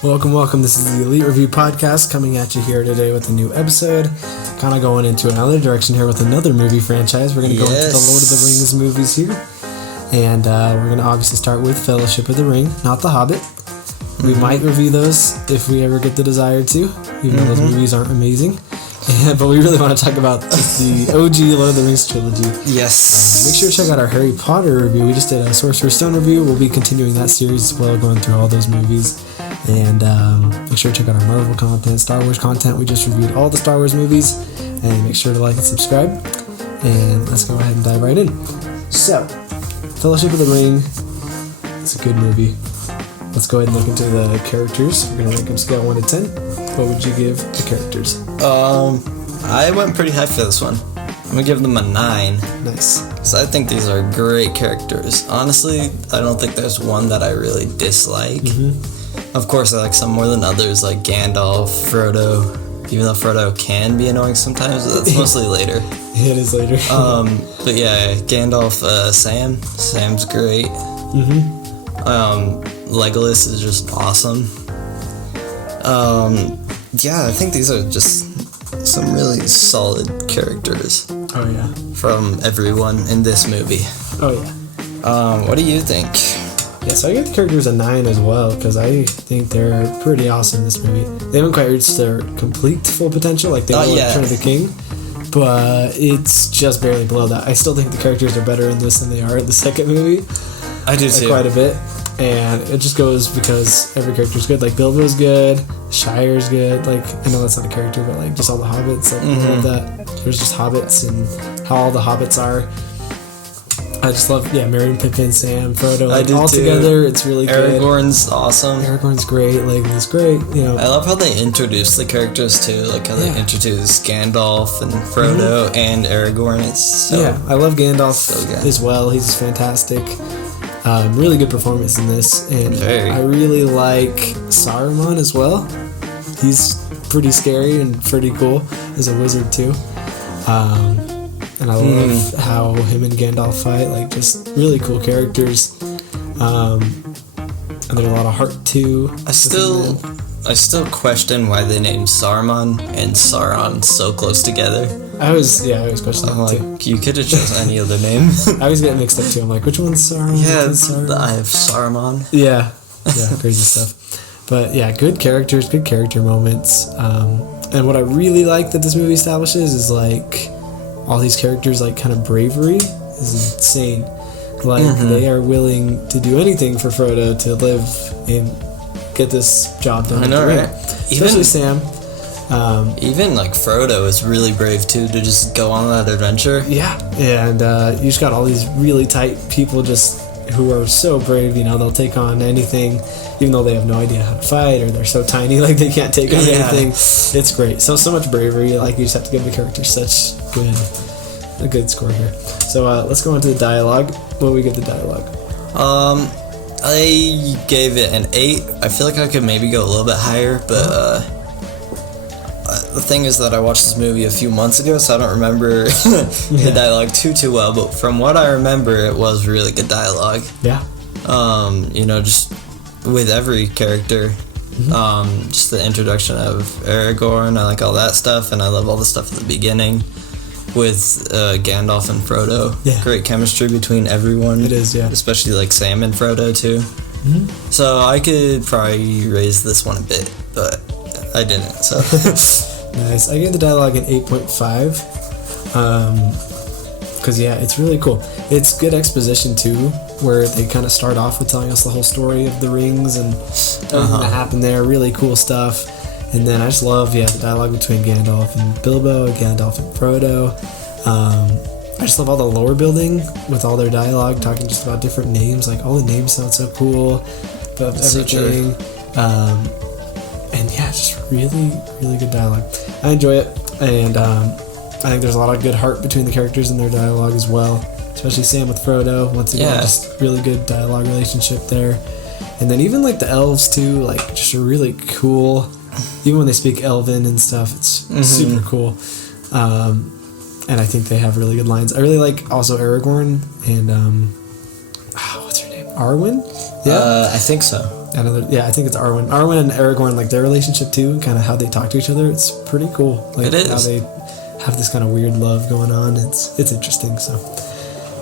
Welcome. This is the ELEET REVIEw PODCAST coming at you here today with a new episode. Kind of going into another direction here with another movie franchise. We're going to go into the Lord of the Rings movies here. And we're going to obviously start with Fellowship of the Ring, not The Hobbit. We might review those if we ever get the desire to, even though those movies aren't amazing. But we really want to talk about just the OG Lord of the Rings trilogy. Yes. Make sure to check out our Harry Potter review. We just did a Sorcerer's Stone review. We'll be continuing that series as well, going through all those movies. And make sure to check out our Marvel content, Star Wars content. We just reviewed all the Star Wars movies. And make sure to like and subscribe. And let's go ahead and dive right in. So, Fellowship of the Ring. It's a good movie. Let's go ahead and look into the characters. We're going to rank them scale 1 to 10. What would you give the characters? I went pretty high for this one. I'm going to give them a 9. Nice. Because I think these are great characters. Honestly, I don't think there's one that I really dislike. Of course, I like some more than others, like Gandalf, Frodo. Even though Frodo can be annoying sometimes, that's mostly later. It is later. But yeah, Gandalf, Sam. Sam's great. Legolas is just awesome. Yeah, I think these are just some really solid characters. Oh, yeah. From everyone in this movie. Oh, yeah. What do you think? Yeah, so I give the characters a 9 as well, because I think they're pretty awesome in this movie. They haven't quite reached their complete full potential, like they will in Return of the King, but it's just barely below that. I still think the characters are better in this than they are in the second movie. I do too. Quite a bit. And it just goes because every character's good. Like, Bilbo's good, Shire's good. Like, I know that's not a character, but like just all the hobbits. Like, I love that. There's just hobbits and how all the hobbits are. I just love, Merry and Pippin, Sam, Frodo. Like, all together, it's really good. Aragorn's awesome. Aragorn's great. Legolas great. You know. I love how they introduce the characters too. Like how they introduce Gandalf and Frodo and Aragorn. It's so I love Gandalf as well. He's fantastic. Really good performance in this, and I really like Saruman as well. He's pretty scary and pretty cool as a wizard too. And I love how him and Gandalf fight, like just really cool characters. And there's a lot of heart too. I still question why they named Saruman and Sauron so close together. I always question that too. Like, you could have chosen any other name. I always get mixed up too. I'm like, which one's Sauron? Yeah, it's the Eye of Saruman. Yeah, crazy stuff. But yeah, good characters, good character moments. And what I really like that this movie establishes is like all these characters, like kind of bravery is insane. Like they are willing to do anything for Frodo to live and get this job done. I know, right? Especially Sam. Even like Frodo is really brave too to just go on that adventure. Yeah, and you just got all these really tight people just who are so brave. You know, they'll take on anything, even though they have no idea how to fight or they're so tiny, like they can't take on anything. It's great. So much bravery. Like, you just have to give the characters a good score here. So let's go into the dialogue. What do we give the dialogue? I gave it an 8. I feel like I could maybe go a little bit higher, but the thing is that I watched this movie a few months ago, so I don't remember the dialogue too well, but from what I remember, it was really good dialogue. Yeah. Just with every character, just the introduction of Aragorn, I like all that stuff, and I love all the stuff at the beginning with Gandalf and Frodo. Yeah. Great chemistry between everyone. It is, yeah. Especially like Sam and Frodo too. So I could probably raise this one a bit, but I didn't, so. Nice. I gave the dialogue an 8.5. Because, it's really cool. It's good exposition, too, where they kind of start off with telling us the whole story of the rings and everything that happened there. Really cool stuff. And then I just love, the dialogue between Gandalf and Bilbo, and Gandalf and Frodo. I just love all the lore building with all their dialogue, talking just about different names. Like, all the names sound so cool. But everything. And just really, really good dialogue. I enjoy it, and I think there's a lot of good heart between the characters in their dialogue as well, especially Sam with Frodo. Once again, just really good dialogue relationship there. And then even like the elves too, like just a really cool, even when they speak Elven and stuff, it's super cool. And I think they have really good lines. I really like also Aragorn and what's her name? Arwen? Yeah, I think so. I think it's Arwen. Arwen and Aragorn, like their relationship too, and kind of how they talk to each other. It's pretty cool. Like it is. how they have this kind of weird love going on. It's interesting. So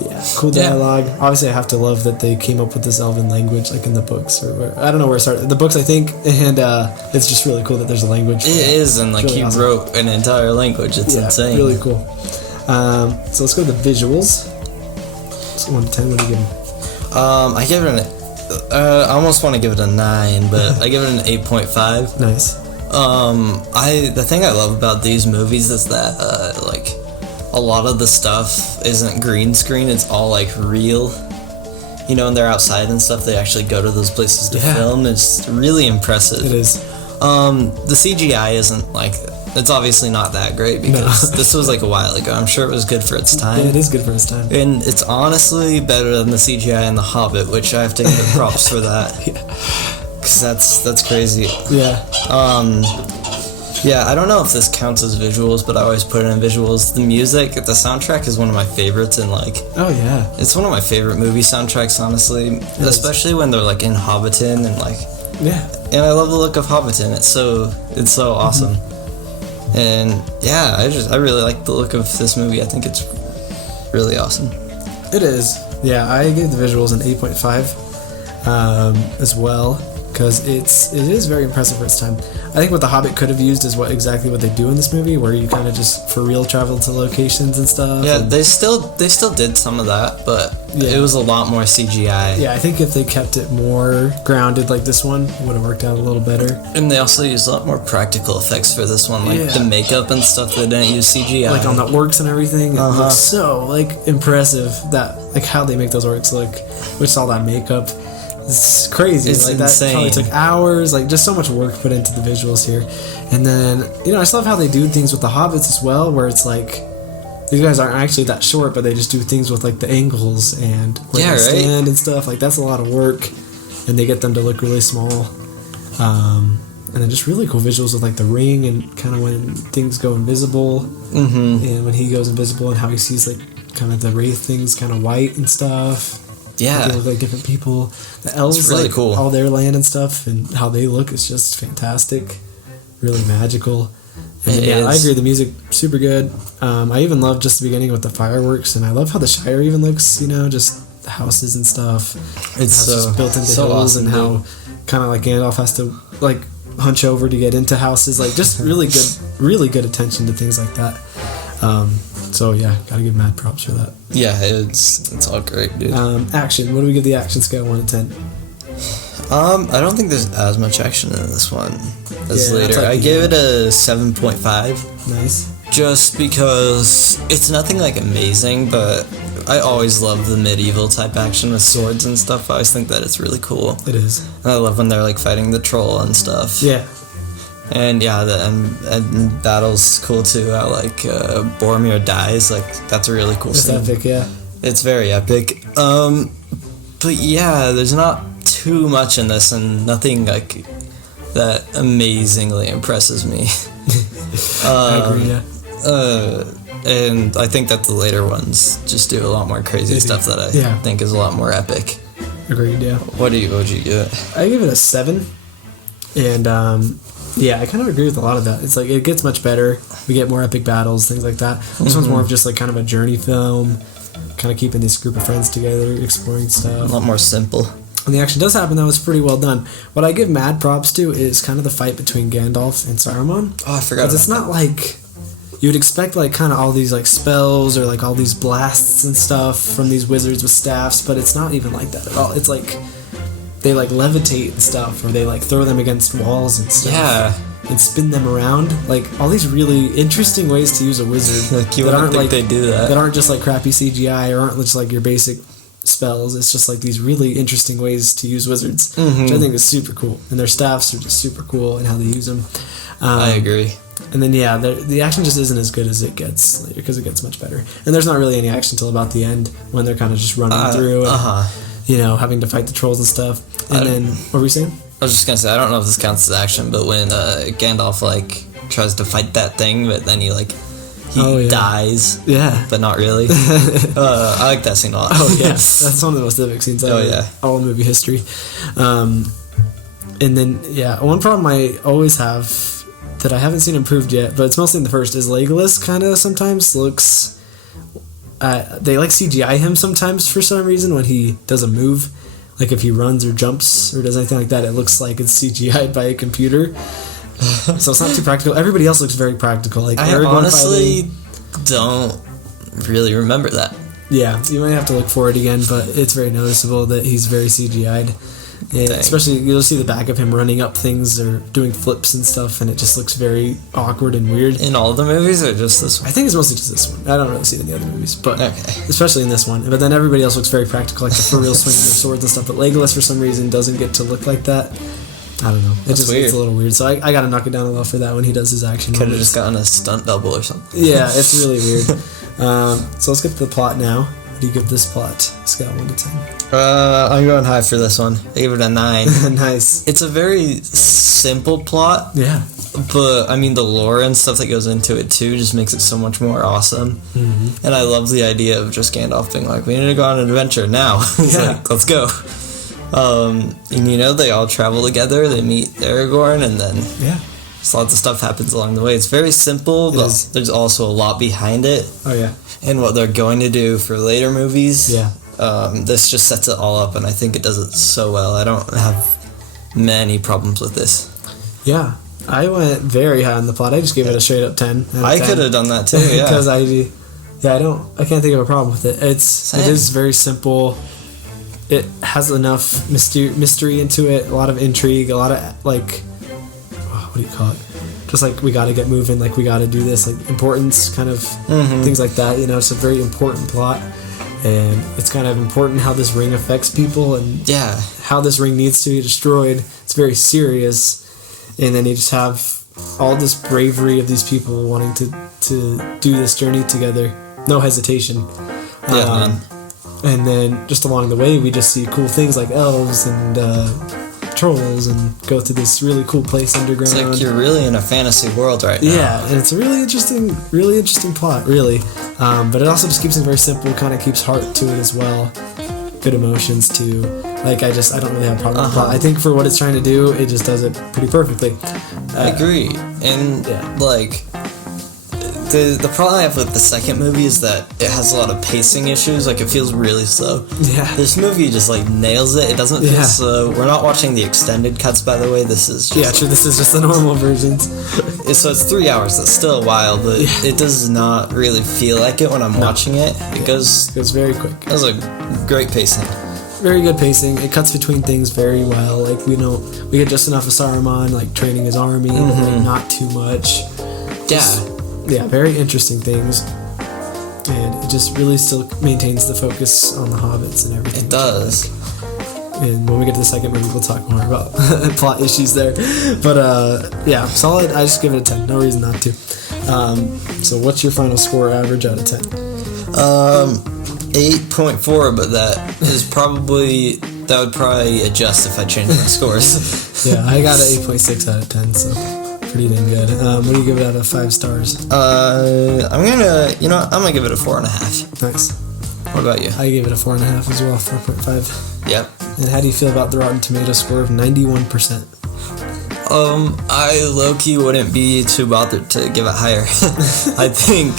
yeah, cool dialogue. Yeah. Obviously, I have to love that they came up with this Elven language, like in the books, I don't know where it started. The books, I think, and it's just really cool that there's a language. It is, and like he awesome. wrote an entire language. It's insane. Really cool. So let's go to the visuals. So 1 to 10, what do you give them? I give it I almost want to give it a 9, but I give it an 8.5. Nice. The thing I love about these movies is that like a lot of the stuff isn't green screen. It's all like real. You know, when they're outside and stuff, they actually go to those places to film. It's really impressive. It is. The CGI isn't like. It's obviously not that great because this was like a while ago. I'm sure it was good for its time. Yeah, it is good for its time. And it's honestly better than the CGI in The Hobbit, which I have to give props for that. Because that's crazy. Yeah. Yeah, I don't know if this counts as visuals, but I always put it in visuals. The music, the soundtrack is one of my favorites, and like... Oh, yeah. It's one of my favorite movie soundtracks, honestly. Especially when they're like in Hobbiton and like... Yeah. And I love the look of Hobbiton. It's so awesome. And yeah, I really like the look of this movie. I think it's really awesome. It is. Yeah, I gave the visuals an 8.5 as well, because it is very impressive for its time. I think what The Hobbit could have used is exactly what they do in this movie, where you kind of just for real travel to locations and stuff. Yeah, they still did some of that, but it was a lot more CGI. Yeah, I think if they kept it more grounded like this one, it would have worked out a little better. And they also used a lot more practical effects for this one, like the makeup and stuff. They didn't use CGI, like on the orcs and everything. It looks so like impressive that like how they make those orcs look, with all that makeup. It's crazy. It's like insane. That probably took hours. Like just so much work put into the visuals here. And then I just love how they do things with the hobbits as well, where it's like these guys aren't actually that short, but they just do things with like the angles and where they stand and stuff. Like that's a lot of work, and they get them to look really small. And then just really cool visuals with like the ring and kind of when things go invisible, and when he goes invisible and how he sees like kind of the wraith things kind of white and stuff. Yeah, they look like different people. The elves, it's really like, cool. All their land and stuff, and how they look is just fantastic. Really magical. And I agree. The music super good. I even love just the beginning with the fireworks, and I love how the Shire even looks. Just the houses and stuff. It's so just built into so hills, awesome, and how kind of like Gandalf has to like hunch over to get into houses. Like just really good attention to things like that. So yeah, gotta give mad props for that. Yeah, it's all great, dude. Action. What do we give the action scale 1 to 10? I don't think there's as much action in this one as later. Like I gave it a 7.5. Nice. Just because it's nothing like amazing, but I always love the medieval type action with swords and stuff. I always think that it's really cool. It is. And I love when they're like fighting the troll and stuff. Yeah. And yeah, and battle's cool too. How like Boromir dies, like that's a really cool scene. It's epic, yeah. It's very epic. But yeah, there's not too much in this, and nothing like that amazingly impresses me. I agree, yeah. And I think that the later ones just do a lot more crazy stuff that I think is a lot more epic. Agreed, yeah. What'd you give it? I give it a 7, and I kind of agree with a lot of that. It's like it gets much better. We get more epic battles, things like that. This one's more of just like kind of a journey film, kind of keeping this group of friends together, exploring stuff. A lot more simple. And the action does happen, though. It's pretty well done. What I give mad props to is kind of the fight between Gandalf and Saruman. Oh, I forgot. It's not like you would expect, like kind of all these like spells or like all these blasts and stuff from these wizards with staffs, but it's not even like that at all. It's like they like levitate and stuff, or they like throw them against walls and stuff. Yeah. And spin them around. Like all these really interesting ways to use a wizard. Like you wouldn't think they do that. That aren't just like crappy CGI or aren't just like your basic spells. It's just like these really interesting ways to use wizards, which I think is super cool. And their staffs are just super cool and how they use them. I agree. And then the action just isn't as good as it gets later, because it gets much better. And there's not really any action till about the end when they're kind of just running through and having to fight the trolls and stuff. And then what were you saying? I was just gonna say, I don't know if this counts as action, but when Gandalf like tries to fight that thing, but then he dies. Yeah. But not really. I like that scene a lot. Oh yeah, that's one of the most epic scenes ever. Oh yeah. All movie history. And then, one problem I always have that I haven't seen improved yet, but it's mostly in the first, is Legolas kind of sometimes looks... they like CGI him sometimes for some reason when he does a move. Like if he runs or jumps or does anything like that, it looks like it's CGI'd by a computer. So it's not too practical. Everybody else looks very practical. Like I honestly don't really remember that. Yeah, you might have to look for it again, but it's very noticeable that he's very CGI'd. And especially, you'll see the back of him running up things or doing flips and stuff, and it just looks very awkward and weird. In all the movies, or just this one? I think it's mostly just this one. I don't really see it in the other movies, but especially in this one. But then everybody else looks very practical, like the for real swinging their swords and stuff. But Legolas, for some reason, doesn't get to look like that. I don't know. It's a little weird. So I got to knock it down a little for that when he does his action. Could have just gotten a stunt double or something. Yeah, it's really weird. So let's get to the plot now. What do you give this plot? Scale 1 to 10. I'm going high for this one. I give it a 9. Nice. It's a very simple plot. Yeah. But, I mean, the lore and stuff that goes into it, too, just makes it so much more awesome. Mm-hmm. And I love the idea of just Gandalf being like, we need to go on an adventure now. He's like, let's go. And, they all travel together. They meet Aragorn, and then just lots of stuff happens along the way. It's very simple, but there's also a lot behind it. Oh, yeah. And what they're going to do for later movies. Yeah. This just sets it all up, and I think it does it so well. I don't have many problems with this. Yeah. I went very high on the plot. I just gave it a straight up 10. I could have done that too, yeah. Because I can't think of a problem with it. It is very simple. It has enough mystery into it, a lot of intrigue, a lot of, like, what do you call it? Just like, we got to get moving, like, we got to do this, like, importance kind of things like that. It's a very important plot. And it's kind of important how this ring affects people and how this ring needs to be destroyed. It's very serious. And then you just have all this bravery of these people wanting to do this journey together. No hesitation. Man. And then just along the way, we just see cool things like elves and trolls and go to this really cool place underground. It's like you're really in a fantasy world right now. Yeah, and it's a really interesting plot, really. But it also just keeps it very simple, kind of keeps heart to it as well. Good emotions too. Like, I don't really have a problem with the plot. I think for what it's trying to do, it just does it pretty perfectly. I agree. And like, the problem I have with the second movie is that it has a lot of pacing issues. Like, it feels really slow. Yeah. This movie just, like, nails it. It doesn't feel slow. We're not watching the extended cuts, by the way. This is just... this is just the normal versions. So it's 3 hours. That's still a while, but it does not really feel like it when I'm watching it. It goes very quick. It was, like, great pacing. Very good pacing. It cuts between things very well. Like, we get just enough of Saruman, like, training his army, but like, not too much. Yeah, very interesting things. And it just really still maintains the focus on the hobbits and everything. It does. And when we get to the second movie, we'll talk more about plot issues there. But, solid. I just give it a 10. No reason not to. So what's your final score average out of 10? 8.4, but that would probably adjust if I changed my scores. Yeah, I got an 8.6 out of 10, so... pretty dang good. What do you give it out of 5 stars? I'm gonna give it a 4.5. Nice. What about you? I gave it a 4.5 as well, 4.5. Yep. And how do you feel about the Rotten Tomatoes score of 91%? I low-key wouldn't be too bothered to give it higher. I think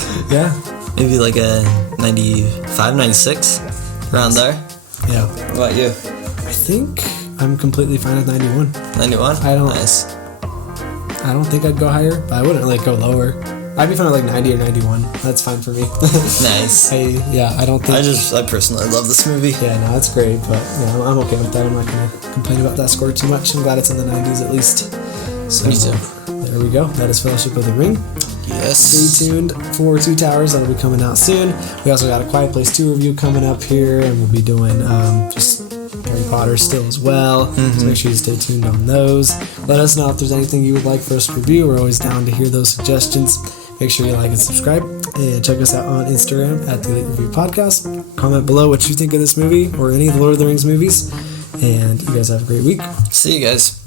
maybe like a 95, 96, around there. Yeah. What about you? I think I'm completely fine with 91. 91? Nice. I don't think I'd go higher, but I wouldn't go lower. I'd be fine with 90 or 91. That's fine for me. Nice. I don't think... I personally love this movie. Yeah, no, it's great, but I'm okay with that. I'm not going to complain about that score too much. I'm glad it's in the 90s at least. So, me too. There we go. That is Fellowship of the Ring. Yes. Stay tuned for Two Towers. That'll be coming out soon. We also got a Quiet Place 2 review coming up here, and we'll be doing just... Harry Potter still as well, so make sure you stay tuned on those. Let us know if there's anything you would like for us to review. We're always down to hear those suggestions. Make sure you like and subscribe, and check us out on Instagram at the ELEET Review Podcast. Comment below what you think of this movie or any of the Lord of the Rings movies, and you guys have a great week. See you guys.